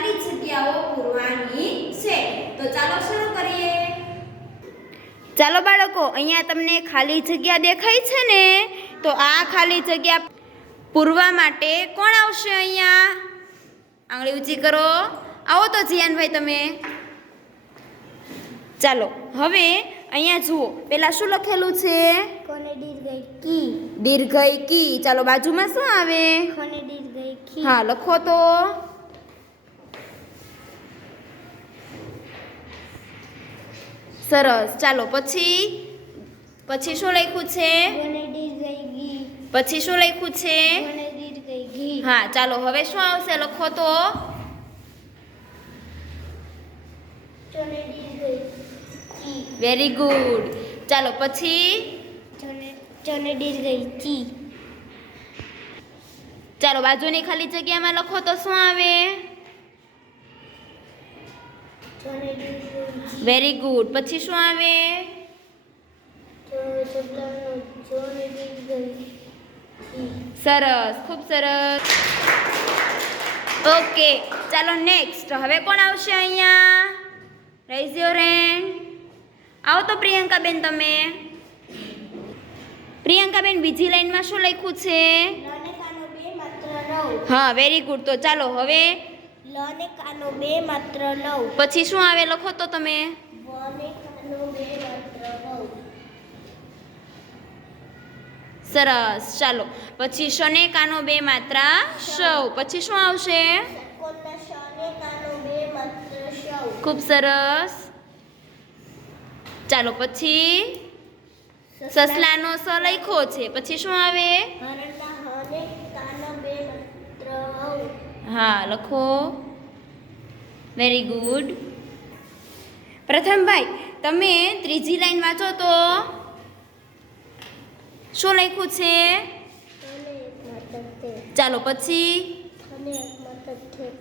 ખાલી જગ્યાઓ પૂરવાની છે. તો ચાલો શરૂ કરીએ. ચાલો બાળકો અહીંયા તમને ખાલી જગ્યા દેખાય છે ને? તો આ ખાલી જગ્યા પૂરવા માટે કોણ આવશે અહીંયા? આંગળી ઊંચી કરો. આવો તો જીયાનભાઈ તમે. ચાલો હવે અહીંયા જુઓ પેલા શું લખેલું છે? કોને દીર્ઘઈ કી દીર્ઘઈ કી ચાલો બાજુમાં શું આવે? કોને દીર્ઘઈ કી હા લખો તો. સરસ. ચાલો પછી? પછી શું લખ્યું છે? પછી શું લખ્યું છે? હા ચાલો હવે શું આવશે? લખો તો. વેરી ગુડ ચાલો પછી? ચાલો બાજુની ખાલી જગ્યામાં લખો તો શું આવે? વેરી ગુડ પછી શું આવે? સરસ. ખૂબ સરસ. ઓકે ચાલો નેક્સ્ટ હવે કોણ આવશે અહીંયા? રાઈઝ યોર હેન્ડ આવો તો પ્રિયંકાબેન તમે. પ્રિયંકાબેન બીજી લાઈનમાં શું લખ્યું છે? હા વેરી ગુડ તો ચાલો હવે કાનો બે માત્ર નવ. પછી શું આવે લખો તો તમે? વને કાનો બે માત્ર નવ. સરસ ચાલો. પછી શને કાનો બે માત્રા સૌ પછી શું આવશે? ખૂબ સરસ. ચાલો પછી સસલાનો સ લખો છે. પછી શું આવે? હા લખો. વેરી ગુડ પ્રથમભાઈ તમે ત્રીજી લાઈન વાંચો તો? શું લખ્યું છે? ચાલો પછી?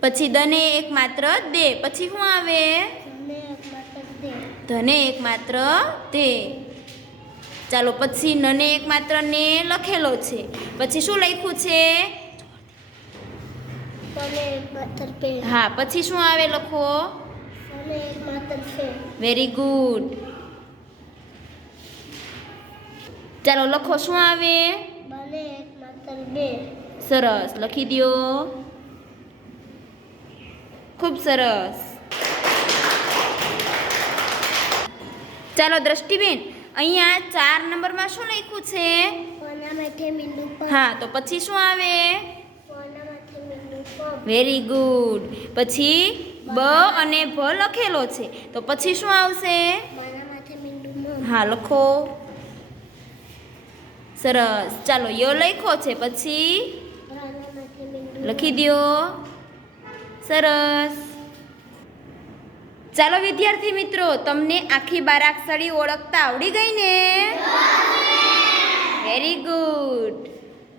પછી ધને એક માત્ર દે. પછી શું આવે? ધને એક માત્ર તે ચાલો પછી નને એક માત્ર ને લખેલો છે. પછી શું લખ્યું છે? હા પછી શું આવે લખો? વેરી ગુડ ચાલો લખો શું આવે? સરસ લખી દ્યો ખૂબ સરસ. ચાલો દ્રષ્ટિબેન અહીંયા ચાર નંબરમાં શું લખ્યું છે? હા તો પછી શું આવે? વેરી ગુડ પછી બ અને ભ લખેલો છે. તો પછી શું આવશે? હા લખો. સરસ. ચાલો યો લખ્યો છે. પછી લખી દ્યો. સરસ. ચાલો વિદ્યાર્થી મિત્રો તમને આખી બારાક્ષરી ઓળખતા આવડી ગઈ ને? Very good